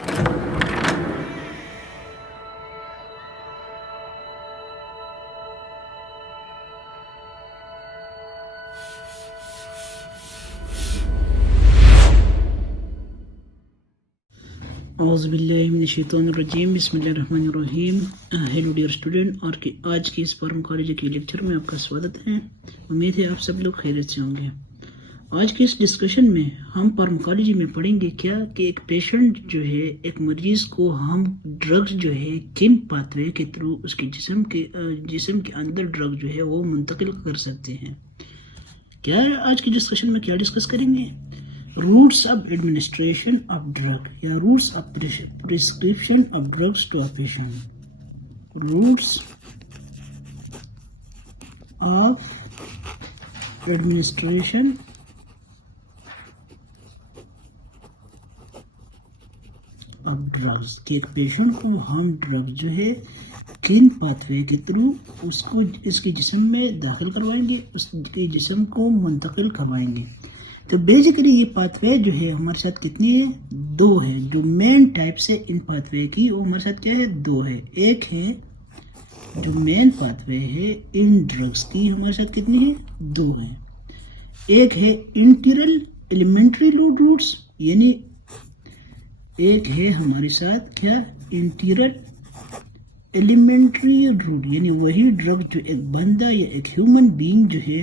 اعوذ باللہ من الشیطان الرجیم، بسم اللہ الرحمن الرحیم۔ ہیلو ڈیئر اسٹوڈنٹ، اور آج کے اس فارماکالوجی کے لیکچر میں آپ کا سوادت ہے۔ امید ہے آپ سب لوگ خیریت سے ہوں گے۔ آج کے اس ڈسکشن میں ہم فارماکالوجی میں پڑھیں گے کیا کہ ایک پیشنٹ جو ہے، ایک مریض کو ہم ڈرگز جو ہے کن پاتھ وے کے تھرو اس کے جسم کے اندر ڈرگ جو ہے وہ منتقل کر سکتے ہیں۔ کیا آج کی ڈسکشن میں کیا ڈسکس کریں گے؟ Routes of administration of drug یا routes of prescription of drugs to a patient. Routes of administration of drugs کہ ایک پیشنٹ کو ہم ڈرگ جو ہے کن پاتھ وے کے تھرو اس کے جسم میں داخل کروائیں گے، اس کے جسم کو منتقل کروائیں گے۔ تو بیسیکلی یہ پاتھ وے جو ہے ہمارے ساتھ کتنی ہے؟ دو ہے۔ جو مین ٹائپس ہے ان پاتھ وے کی وہ ہمارے ساتھ کیا ہے؟ دو ہے۔ ایک ہے جو مین پاتھ وے ہے ان ڈرگس کی ہمارے ساتھ کتنی ہے؟ دو ہے۔ ایک ہے انٹیرل ایلیمنٹری روٹس، یعنی ایک ہے ہمارے ساتھ کیا؟ انٹیرل ایلیمنٹری روٹ، یعنی وہی ڈرگ جو ایک بندہ یا ایک ہیومن بینگ جو ہے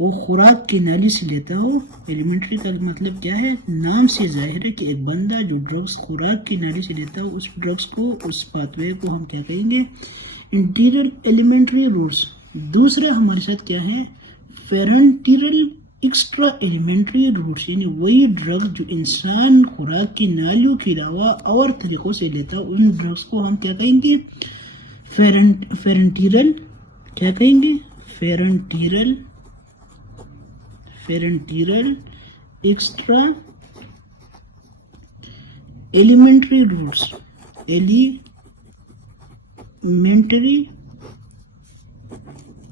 وہ خوراک کی نالی سے لیتا ہو۔ ایلیمنٹری کا مطلب کیا ہے؟ نام سے ظاہر ہے کہ ایک بندہ جو ڈرگس خوراک کی نالی سے لیتا ہو، اس ڈرگس کو، اس پاتھ وے کو ہم کیا کہیں گے؟ انٹیریل ایلیمنٹری روٹس۔ دوسرا ہمارے ساتھ کیا ہے؟ پیرنٹیرل ایکسٹرا ایلیمنٹری روٹس، یعنی وہی ڈرگ جو انسان خوراک کی نالیوں کے علاوہ اور طریقوں سے لیتا ہو، ان ڈرگس کو ہم کیا کہیں گے؟ پیرنٹیرل کیا کہیں گے؟ Parenteral extra alimentary routes, alimentary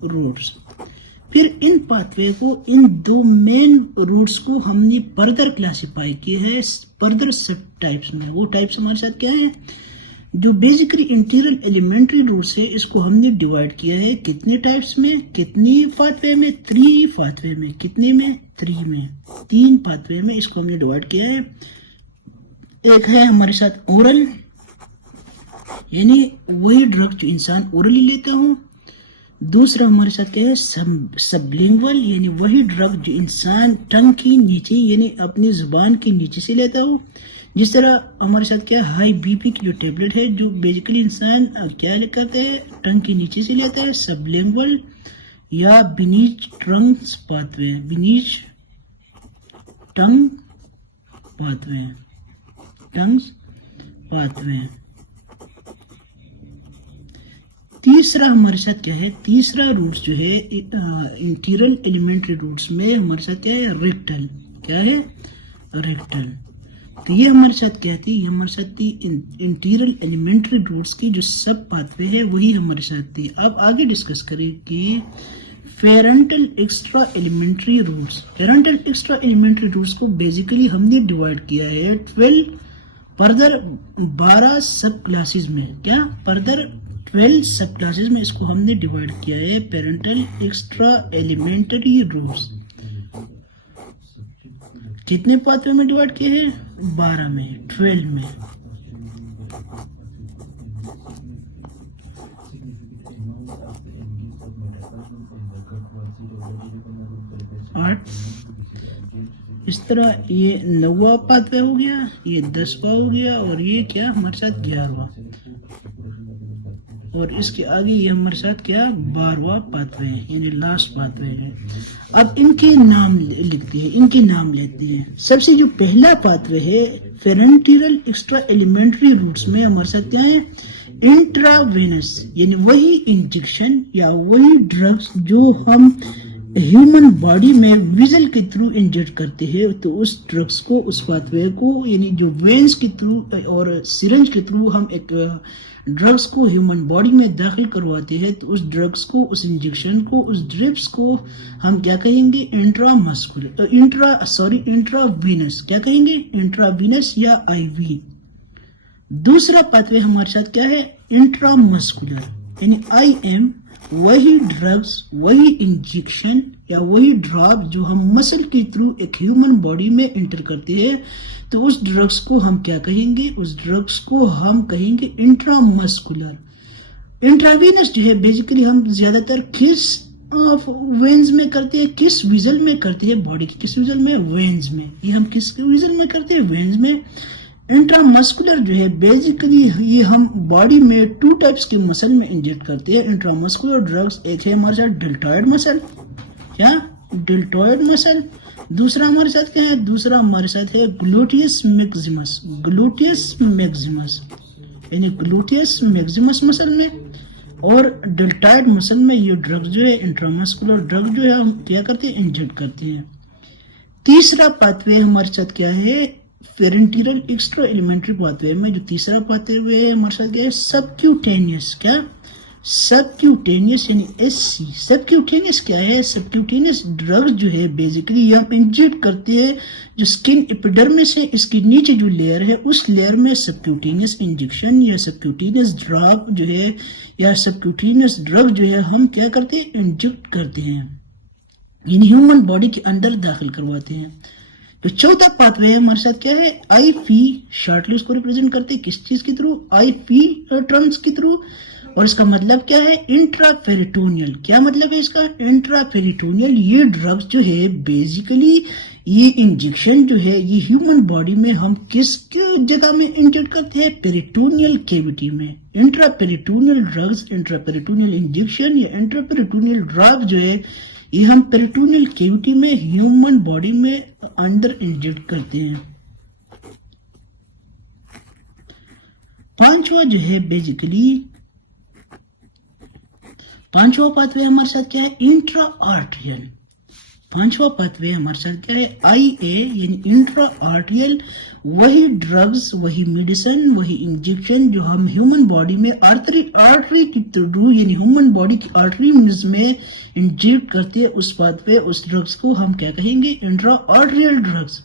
routes. پھر ان پاتھ وے کو، ان دو مین روٹس کو ہم نے فردر کلاسیفائی کیا ہے فردر سب ٹائپس میں۔ وہ ٹائپس ہمارے ساتھ کیا ہے؟ جو بیسیکلی انٹیریل ایلیمنٹری روٹس ہے، اس کو ہم نے ڈیوائڈ کیا ہے کتنے ٹائپس میں؟ کتنی پاتھ وے میں؟ 3 پاتھ وے میں۔ کتنے میں؟ 3 میں۔ 3 پاتھ وے میں اس کو ہم نے ڈیوائڈ کیا ہے۔ ایک ہے ہمارے ساتھ اورل، یعنی وہی ڈرگ جو انسان اورلی لیتا ہو۔ دوسرا ہمارے ساتھ کیا ہے؟ سبلنگول، یعنی وہی ڈرگ جو انسان ٹنگ کی نیچے، یعنی اپنی زبان کے نیچے سے لیتا ہو۔ جس طرح ہمارے ساتھ کیا ہائی بی پی کی جو ٹیبلٹ ہے، جو بیسیکلی انسان کیا کرتا ہے؟ ٹنگ کے نیچے سے لیتا ہے، سبلنگول یا beneath tongues pathway, beneath tongue pathway, tongues pathway. تیسرا ہمارے ساتھ کیا ہے؟ تیسرا روٹس جو ہے انٹیرل ایلیمنٹری روٹس میں ہمارے ساتھ کیا ہے؟ ریکٹل۔ کیا ہے؟ ریکٹل۔ تو یہ ہمارے ساتھ کیا تھی؟ یہ ہمارے ساتھ تھی انٹیرل ایلیمنٹری روٹس کی جو سب پاتھ وے ہے، وہی ہمارے ساتھ تھی۔ اب آگے ڈسکس کریں کہ parental extra alimentary roots. Parental extra alimentary roots کو بیسیکلی ہم نے ڈیوائڈ کیا ہے 12 سب کلاسز میں۔ کیا؟ فردر 12 سب کلاسز میں اس کو ہم نے ڈیوائڈ کیا ہے، پیرنٹل ایکسٹرا ایلیمنٹری روٹس۔ کتنے پاتھ وے میں ڈیوائڈ کیے ہیں؟ 12 میں، 12 میں۔ اس طرح یہ 9واں پاتھ وے ہو گیا، یہ 10واں ہو گیا، اور یہ کیا ہمارے ساتھ 11واں، اور اس کے آگے یہ ہمارے ساتھ کیا 12واں پاتھ وے، یعنی لاسٹ پاتھ وے ہے۔ اب ان کے نام لکھتے ہیں، ان کے نام لیتے ہیں۔ سب سے جو پہلا پاتھ وے ہے پیرنٹیرل ایکسٹرا ایلیمنٹری روٹس میں ہمارے ساتھ کیا ہے؟ انٹراوینس، یعنی وہی انجیکشن یا وہی ڈرگس جو ہم ہیومن باڈی میں ویزل کے تھرو انجیکٹ کرتے ہیں، تو اس ڈرگس کو، اس پاتھ وے کو، یعنی جو وینس کے تھرو اور سرنج کے تھرو ہم ایک ڈرگس کو ہیومن باڈی میں داخل کرواتے ہیں، تو اس ڈرگس کو، اس انجیکشن کو، اس ڈرپس کو ہم کیا کہیں گے؟ انٹراوینس۔ کیا کہیں گے؟ انٹراوینس یا آئی وی، دوسرا پاتوے ہمارے ساتھ کیا ہے؟ انٹرا مسکولر، یعنی آئی ایم وہی ڈرگز، وہی انجیکشن یا وہی ڈراپ جو ہم مسل کے تھرو ایک ہیومن باڈی میں انٹر کرتے ہیں، تو اس ڈرگز کو ہم کیا کہیں گے؟ اس ڈرگز کو ہم کہیں گے انٹرا مسکولر۔ انٹراوینس جو ہے بیسیکلی ہم زیادہ تر کس وینز میں کرتے ہیں، کس ویزل میں کرتے ہیں، باڈی کی کس ویزل میں؟ وینز میں۔ یہ ہم کس ویزل میں کرتے ہیں؟ وینز میں۔ انٹرا مسکولر جو ہے بیسیکلی یہ ہم باڈی میں 2 ٹائپس کے مسل میں انجیکٹ کرتے ہیں انٹرا مسکولر ڈرگز۔ ایک ہے ہمارے ساتھ ڈیلٹوئڈ مسل، کیا؟ ڈیلٹوئڈ مسل۔ دوسرا ہمارے ساتھ کیا ہے؟ دوسرا ہمارے ساتھ ہے گلوٹیس میگزیمس، گلوٹیس میگزیمس، یعنی گلوٹیس میگزیمس مسل میں اور ڈیلٹوئڈ مسل میں یہ ڈرگ جو ہے انٹرا مسکولر ڈرگ جو ہے ہم کیا کرتے ہیں؟ انجیکٹ کرتے ہیں۔ تیسرا پاتوے ہمارے ساتھ کیا ہے؟ پیرنٹیرل ایکسٹرا ایلیمنٹری پاتوے میں جو تیسرا پاتوے ہے ہمارے ساتھ کیا ہے؟ سبکیوٹینیس، کیا؟ سبکیوٹینیس یعنی ایس سی۔ سبکیوٹینیس کیا ہے؟ سبکیوٹینیس ڈرگ جو ہے بیسیکلی یہ ہم انجیکٹ کرتے ہیں جو سکن ایپیڈرمس ہے، اس کے نیچے جو لیئر ہے اس لیئر میں سبکیوٹینیس انجیکشن یا سبکیوٹینیس ڈراپ جو ہے یا سبکیوٹینیس ڈرگ جو ہے ہم کیا کرتے ہیں؟ انجیکٹ کرتے ہیں، یعنی ہیومن باڈی کے اندر داخل کرواتے ہیں۔ تو چوتھا پاتوے ہمارے ساتھ کیا ہے؟ آئی فی، شارٹلی اس کو ریپرزینٹ کرتے ہیں کس چیز کے تھرو؟ آئی فی ٹرمز کے تھرو، اور اس کا مطلب کیا ہے؟ انٹرا پیریٹونیل۔ کیا مطلب ہے اس کا؟ انٹرا پیریٹونیل۔ یہ ڈرگز جو ہے بیسیکلی یہ انجیکشن جو ہے یہ ہیومن باڈی میں ہم کس جگہ میں انجیکٹ کرتے ہیں؟ پیریٹونیل کیویٹی میں۔ انٹرا پیریٹونیل ڈرگز، انٹرا پیریٹونیل انجیکشن یا انٹرا پیریٹونیل ڈرگ جو ہے یہ ہم پیریٹونیل کیویٹی میں ہیومن باڈی میں اندر انجیکٹ کرتے ہیں۔ پانچواں جو ہے بیسیکلی پانچواں پاتوے ہمارے ساتھ کیا ہے؟ انٹرا آرٹریل۔ پانچواں پاتوے ہمارے ساتھ کیا ہے؟ آئی اے یعنی انٹرا آرٹریل، وہی ڈرگز، وہی میڈیسن، وہی انجیکشن جو ہم ہیومن باڈی میں آرٹری کی تھرو یعنی ہیومن باڈی کی آرٹریز میں انجیکٹ کرتے ہیں، اس پاتوے اس ڈرگز کو ہم کیا کہیں گے؟ Intra آرٹریل drugs.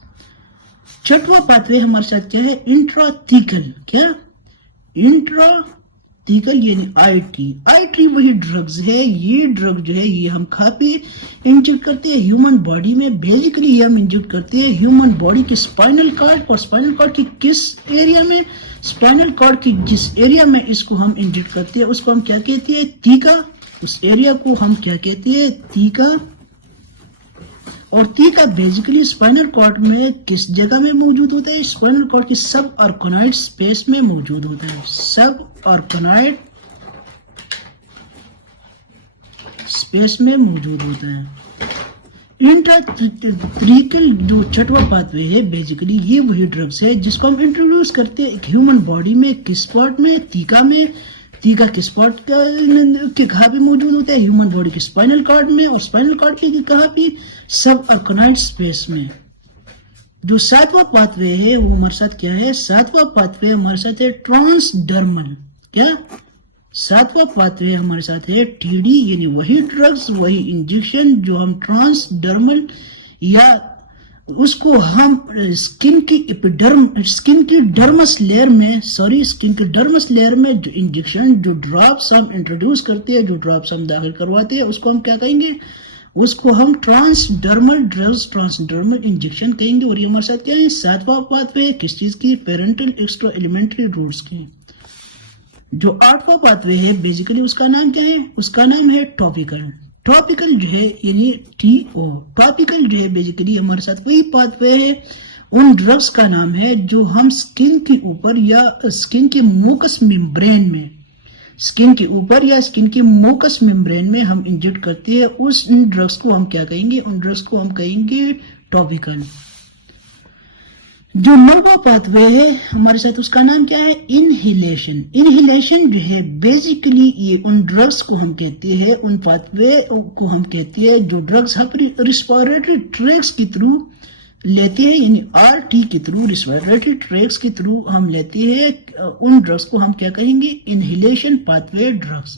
چھٹواں پاتوے ہمارے ساتھ کیا ہے؟ انٹرا تھیکل۔ کیا؟ انٹرا تھیکل یعنی آئی ٹی وہی ڈرگز ہے، یہ ڈرگ جو ہے یہ ہم کھا پی انجیکٹ کرتے ہیں ہیومن باڈی میں۔ بیسیکلی یہ ہم انجیکٹ کرتے ہیں ہیومن باڈی کے اسپائنل کارڈ، اور اسپائنل کارڈ کی کس ایریا میں؟ اسپائنل کارڈ کی جس ایریا میں اس کو ہم انجیکٹ کرتے ہیں اس کو ہم کیا کہتے ہیں؟ تیکا۔ اس ایریا کو ہم کیا کہتے ہیں؟ تیکا۔ اور تیکا بیسیکلی اسپائنل کارڈ میں کس جگہ میں موجود ہوتا ہے؟ اسپائنل کارڈ کی سب آرکنائڈ اسپیس میں موجود ہوتا ہے، سب آرکنائڈ اسپیس میں موجود ہوتا ہے۔ انٹراتریکل جو چھٹواں پاتوے ہے بیسیکلی یہ وہی ڈرگز ہے جس کو ہم انٹروڈیوس کرتے ہیں ایک ہیومن باڈی میں، کس پارٹ میں؟ تیکا میں۔ تیکا کس پارٹ کے کہاں بھی موجود ہوتا ہے؟ ہیومن باڈی کے اسپائنل کارڈ میں، اور اسپائنل کارڈ کے کہاں بھی؟ سب آرکنائڈ اسپیس میں۔ جو ساتواں پاتوے ہے وہ ہمارے ساتھ کیا ہے؟ ساتواں پاتوے ہمارے ساتھ ہے ٹرانس ڈرمل۔ کیا؟ ساتواں پاتوے ہمارے ساتھ ہے ٹی ڈی، یعنی وہی ڈرگز، وہی انجیکشن جو ہم ٹرانس ڈرمل یا اس کو ہم اسکن کی ڈرمس لیئر میں جو انجیکشن، جو ڈراپس ہم انٹروڈیوس کرتے ہیں، جو ڈراپس ہم داخل کرواتے ہیں اس کو ہم کیا کہیں گے؟ اس کو ہم transdermal drugs, transdermal injection کہیں گے۔ اور یہ ہمارے ساتھ کیا ہے؟ ساتواں پاتوے کس چیز کی؟ پیرنٹل ایکسٹرا ایلیمنٹری روٹس کی۔ جو آٹھواں پاتوے ہے بیسیکلی اس کا نام کیا ہے؟ اس کا نام ہے ٹاپیکل۔ ٹاپیکل جو ہے یعنی ٹاپیکل جو ہے بیسیکلی ہمارے ساتھ وہی پاتوے ہے، ان ڈرگز کا نام ہے جو ہم سکن کے اوپر یا سکن کے موکس ممبرین میں، سکن کے اوپر یا سکن کے موکس ممبرین میں ہم انجیکٹ کرتے ہیں، اس ڈرگز کو ہم کیا کہیں گے؟ ان ڈرگز کو ہم کہیں گے ٹاپیکل۔ جو نواں پاتوے ہے ہمارے ساتھ اس کا نام کیا ہے؟ انہیلیشن۔ انہیلیشن جو ہے بیسیکلی یہ ان ڈرگز کو ہم کہتے ہیں، ان پاتوے کو ہم کہتے ہیں جو ڈرگز ہم ریسپیریٹری ٹریکس کے تھرو لیتے ہیں، یعنی آر ٹی کے تھرو، ریسپیریٹری ٹریکس کے تھرو ہم لیتے ہیں، ان ڈرگز کو ہم کیا کہیں گے؟ Inhalation پاتوے drugs.